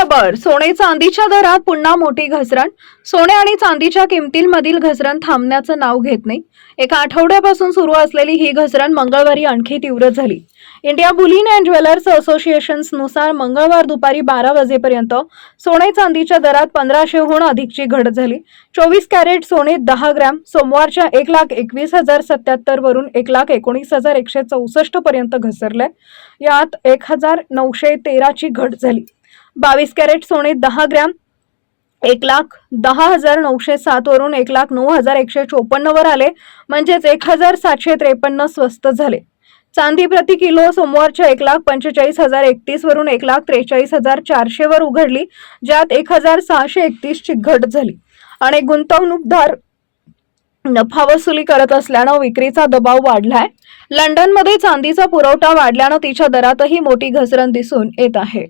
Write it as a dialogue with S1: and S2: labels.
S1: खबर. सोने चांदीच्या दरात पुन्हा मोठी घसरण. सोने आणि चांदीच्या किमतींमधील घसरण थांबण्याचं नाव घेत नाही. एका आठवड्यापासून सुरू असलेली ही घसरण मंगळवारी आणखी तीव्र झाली. इंडिया बुलिन अँड ज्वेलर्स असोसिएशन्सनुसार मंगळवार दुपारी बारा वाजेपर्यंत सोने चांदीच्या दरात पंधराशेहून अधिकची घट झाली. चोवीस कॅरेट सोने दहा ग्रॅम सोमवारच्या एक लाख एकवीस हजार सत्याहत्तर वरून एक लाख एकोणीस हजार एकशे चौसष्ट पर्यंत घसरलंय. यात एक हजार नऊशे तेराची घट झाली. बावीस कॅरेट सोने दहा ग्रॅम एक लाख दहा हजार नऊशे सात वरून एक लाख नऊ हजार एकशे चोपन्न वर आले. म्हणजेच एक हजार सातशे त्रेपन्न स्वस्त झाले. चांदी प्रति किलो सोमवारच्या एक लाख पंचेचाळीस हजार एकतीस वरून एक लाख त्रेचाळीस हजार चारशे वर उघडली ज्यात एक हजार सहाशे एकतीस ची घट झाली. आणि गुंतवणूकदार नफा वसुली करत असल्यानं विक्रीचा दबाव वाढलाय. लंडनमध्ये चांदीचा पुरवठा वाढल्यानं तिच्या दरातही मोठी घसरण दिसून येत आहे.